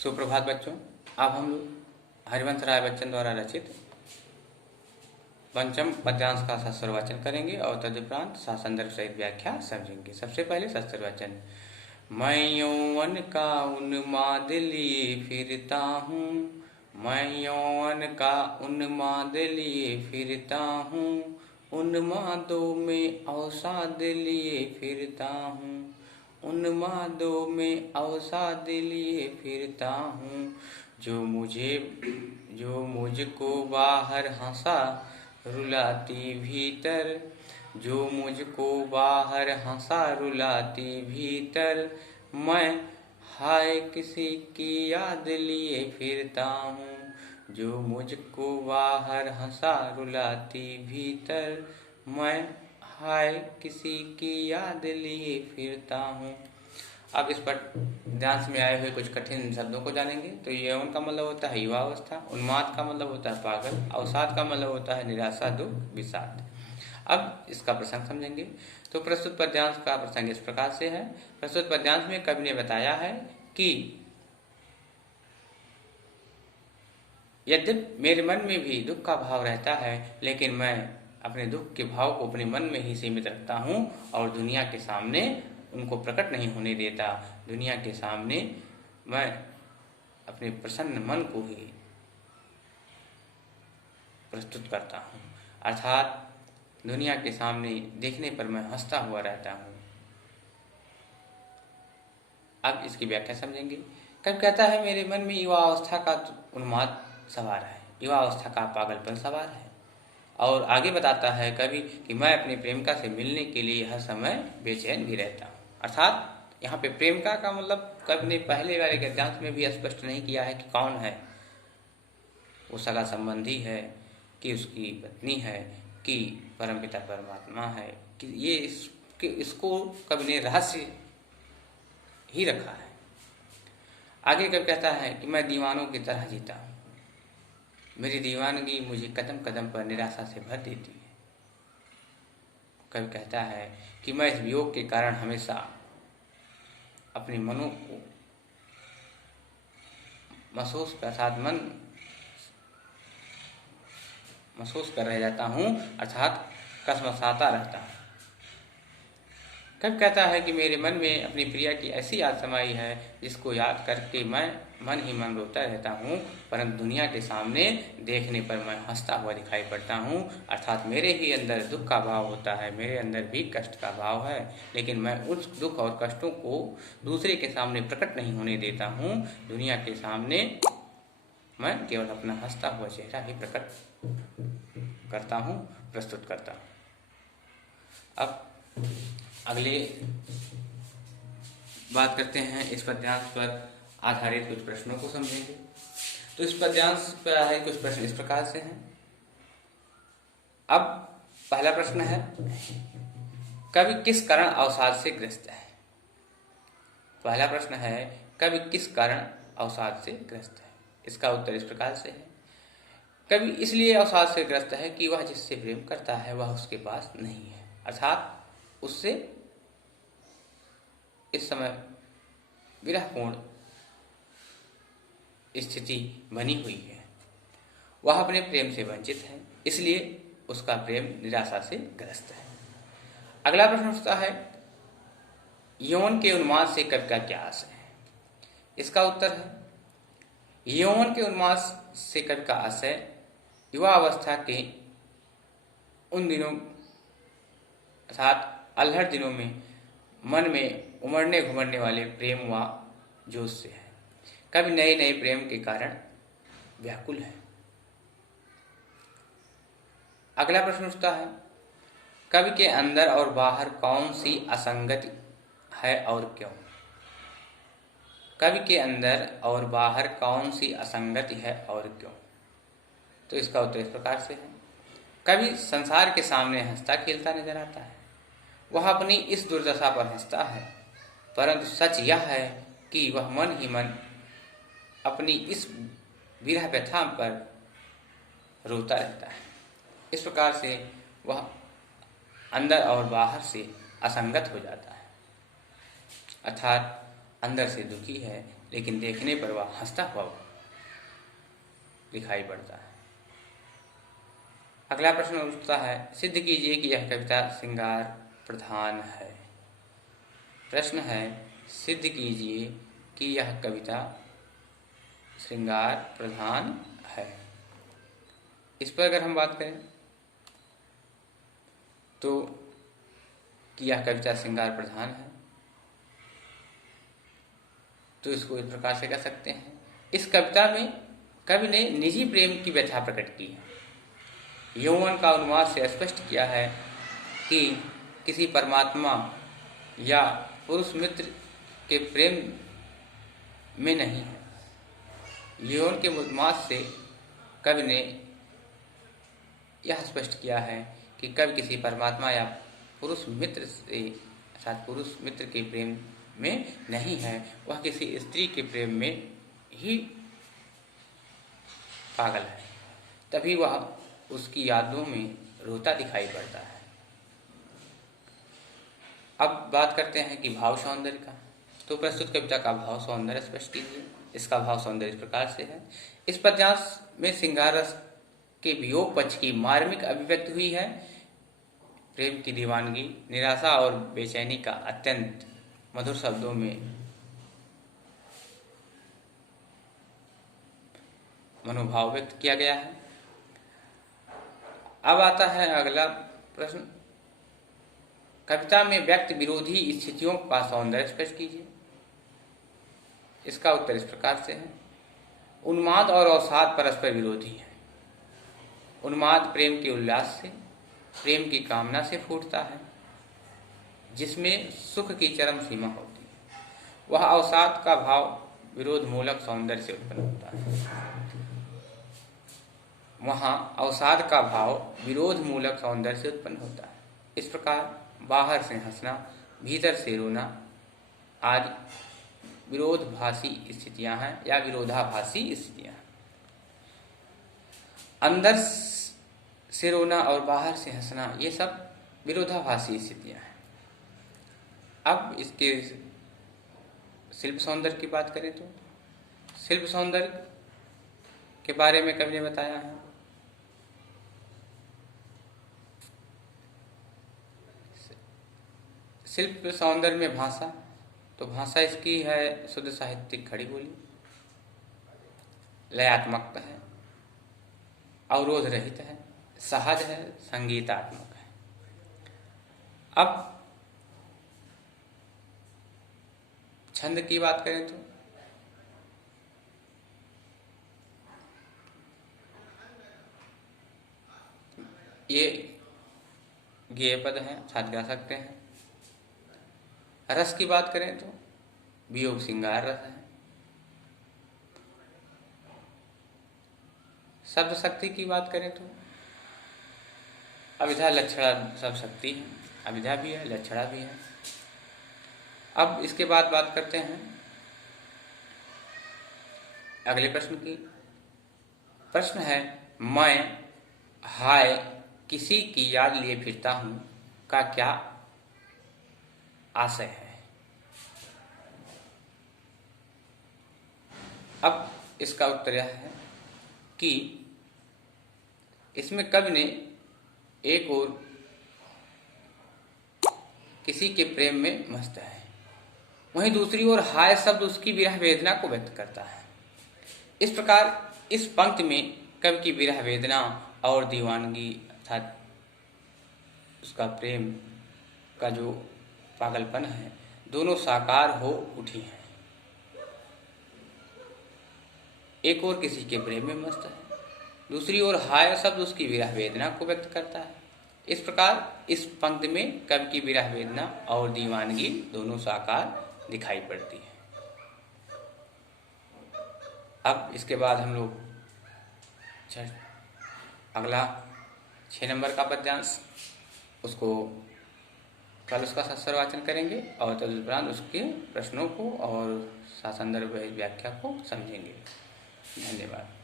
सुप्रभात बच्चों। अब हम लोग हरिवंश राय बच्चन द्वारा रचित पंचम पद्यांश का सस्वर वाचन करेंगे और तदुपरांत संदर्भ सहित व्याख्या समझेंगे। सबसे पहले सस्वर वाचन। मैं यौवन का उन्माद लिए फिरता हूँ, मैं यौवन का उन्माद लिए फिरता हूँ, उन्मादों में अवसाद लिए फिरता हूँ, उन्मादों में अवसाद लिए फिरता हूँ। जो मुझको बाहर हंसा रुलाती भीतर, जो मुझको बाहर हंसा रुलाती भीतर, मैं हाय किसी की याद लिए फिरता हूँ। जो मुझको बाहर हंसा रुलाती भीतर, मैं हाय किसी की याद लिए फिरता हूँ। अब इस पर ध्यान में आए हुए कुछ कठिन शब्दों को जानेंगे। तो यौवन का मतलब होता है युवावस्था, उन्माद का मतलब होता है पागल, अवसाद का मतलब होता है निराशा, दुख, विषाद। अब इसका प्रसंग समझेंगे। तो प्रस्तुत पद्यांश का प्रसंग इस प्रकार से है। प्रस्तुत पद्यांश में कवि ने बताया है कि यद्यपि मेरे मन में भी दुख का भाव रहता है, लेकिन मैं अपने दुख के भाव को अपने मन में ही सीमित रखता हूँ और दुनिया के सामने उनको प्रकट नहीं होने देता। दुनिया के सामने मैं अपने प्रसन्न मन को ही प्रस्तुत करता हूँ, अर्थात दुनिया के सामने देखने पर मैं हंसता हुआ रहता हूँ। अब इसकी व्याख्या समझेंगे। कब कहता है मेरे मन में युवा अवस्था का उन्माद सवार है, युवा अवस्था का पागलपन सवार है। और आगे बताता है कवि कि मैं अपनी प्रेमिका से मिलने के लिए हर समय बेचैन भी रहता हूँ। अर्थात यहाँ पे प्रेमिका का मतलब कवि ने पहले वाले गद्यांश में भी स्पष्ट नहीं किया है कि कौन है, वो सगा संबंधी है कि उसकी पत्नी है कि परमपिता परमात्मा है, कि ये इसको कवि ने रहस्य ही रखा है। आगे कवि कहता है कि मैं दीवानों की तरह जीता हूँ, मेरी दीवानगी मुझे कदम कदम पर निराशा से भर देती है। कवि कहता है कि मैं इस वियोग के कारण हमेशा अपने मनों को महसूस कर रह जाता हूँ, अर्थात कसमसाता रहता हूँ। कब कहता है कि मेरे मन में अपनी प्रिया की ऐसी याद समाई है जिसको याद करके मैं मन ही मन रोता रहता हूँ, परंतु दुनिया के सामने देखने पर मैं हंसता हुआ दिखाई पड़ता हूँ। अर्थात मेरे ही अंदर दुख का भाव होता है, मेरे अंदर भी कष्ट का भाव है, लेकिन मैं उस दुख और कष्टों को दूसरे के सामने प्रकट नहीं होने देता हूँ। दुनिया के सामने मैं केवल अपना हंसता हुआ चेहरा ही प्रकट करता हूँ, प्रस्तुत करता हूँ। अब अगले बात करते हैं इस पद्यांश पर आधारित कुछ प्रश्नों को समझेंगे। तो इस पद्यांश पर आधारित कुछ प्रश्न इस प्रकार से हैं। अब पहला प्रश्न है, कवि किस कारण अवसाद से ग्रस्त है? पहला प्रश्न है, कवि किस कारण अवसाद से ग्रस्त है? इसका उत्तर इस प्रकार से है, कवि इसलिए अवसाद से ग्रस्त है कि वह जिससे प्रेम करता है वह उसके पास नहीं है, अर्थात उससे इस समय विरहपूर्ण स्थिति बनी हुई है, वह अपने प्रेम से वंचित है, इसलिए उसका प्रेम निराशा से ग्रस्त है। अगला प्रश्न उठता है, यौवन के उन्माद से कवि का क्या आशय है? इसका उत्तर है, यौवन के उन्माद से कवि का आशय युवा अवस्था के उन दिनों अर्थात अल्हड़ दिनों में मन में उमड़ने घुमड़ने वाले प्रेम व जोश से है। कभी नए नए प्रेम के कारण व्याकुल है। अगला प्रश्न उठता है, कवि के अंदर और बाहर कौन सी असंगति है और क्यों? कवि के अंदर और बाहर कौन सी असंगति है और क्यों? तो इसका उत्तर इस प्रकार से है, कवि संसार के सामने हंसता खेलता नजर आता है, वह अपनी इस दुर्दशा पर हंसता है, परंतु सच यह है कि वह मन ही मन अपनी इस विरह व्यथा पर रोता रहता है। इस प्रकार से वह अंदर और बाहर से असंगत हो जाता है, अर्थात अंदर से दुखी है, लेकिन देखने पर वह हंसता हुआ दिखाई पड़ता है। अगला प्रश्न उठता है, सिद्ध कीजिए कि यह कविता श्रृंगार प्रधान है। प्रश्न है, सिद्ध कीजिए कि यह कविता श्रृंगार प्रधान है। इस पर अगर हम बात करें तो कि यह कविता श्रृंगार प्रधान है, तो इसको इस प्रकार से कह सकते हैं, इस कविता में कवि ने निजी प्रेम की व्यथा प्रकट की है। यौवन का उन्माद से स्पष्ट किया है कि किसी परमात्मा या पुरुष मित्र के प्रेम में नहीं है। यौवन के उन्माद से कवि ने यह स्पष्ट किया है कि कवि किसी परमात्मा या पुरुष मित्र से अर्थात पुरुष मित्र के प्रेम में नहीं है, वह किसी स्त्री के प्रेम में ही पागल है। तभी वह उसकी यादों में रोता दिखाई पड़ता है। अब बात करते हैं कि भाव सौंदर्य का। तो प्रस्तुत कविता का भाव सौंदर्य स्पष्ट कीजिए। इसका भाव सौंदर्य इस प्रकार से है, इस पद्यांश में श्रृंगार रस के वियोग पक्ष की मार्मिक अभिव्यक्ति हुई है। प्रेम की दीवानगी, निराशा और बेचैनी का अत्यंत मधुर शब्दों में मनोभाव व्यक्त किया गया है। अब आता है अगला प्रश्न, कविता में व्यक्त विरोधी स्थितियों का सौंदर्य स्पष्ट कीजिए। इसका उत्तर इस प्रकार से है, उन्माद और अवसाद परस्पर विरोधी है। उन्माद प्रेम के उल्लास से, प्रेम की कामना से फूटता है, जिसमें सुख की चरम सीमा होती है। वह अवसाद का भाव विरोध मूलक सौंदर्य से उत्पन्न होता है। वहाँ अवसाद का भाव विरोध मूलक सौंदर्य से उत्पन्न होता है। इस प्रकार बाहर से हंसना, भीतर से रोना आदि विरोधभासी स्थितियां हैं या विरोधाभासी स्थितियां हैं। अंदर से रोना और बाहर से हंसना, ये सब विरोधाभासी स्थितियां हैं। अब इसके शिल्प सौंदर्य की बात करें तो शिल्प सौंदर्य के बारे में कवि ने बताया है, शिल्प सौंदर्य में भाषा, तो भाषा इसकी है शुद्ध साहित्यिक खड़ी बोली, लयात्मक है, अवरोध रहित है, सहज है, संगीतात्मक है। अब छंद की बात करें तो ये गेय पद हैं, छात्र गा सकते हैं। रस की बात करें तो वियोग श्रृंगार रस है। शब्द शक्ति की बात करें तो अभिधा लक्षणा सब शक्ति है, अभिधा भी है, लक्षणा भी है। अब इसके बाद बात करते हैं अगले प्रश्न की। प्रश्न है, मैं हाय किसी की याद लिए फिरता हूं का क्या आशय है। अब इसका उत्तर यह है कि इसमें कवि ने एक और किसी के प्रेम में मस्त है, वहीं दूसरी ओर हाय शब्द उसकी विरह वेदना को व्यक्त करता है। इस प्रकार इस पंक्ति में कवि की विरह वेदना और दीवानगी अर्थात उसका प्रेम का जो पागलपन है, दोनों साकार हो उठी हैं। एक और किसी के प्रेम में मस्त है, दूसरी ओर हाय शब्द उसकी विरह वेदना को व्यक्त करता है। इस प्रकार इस पंक्ति में कवि की विरह वेदना और दीवानगी दोनों साकार दिखाई पड़ती है। अब इसके बाद हम लोग अगला 6 नंबर का पद्यांश उसको कल उसका सत्सर वाचन करेंगे और तदुपरांत उसके प्रश्नों को और संदर्भ व्याख्या को समझेंगे। धन्यवाद।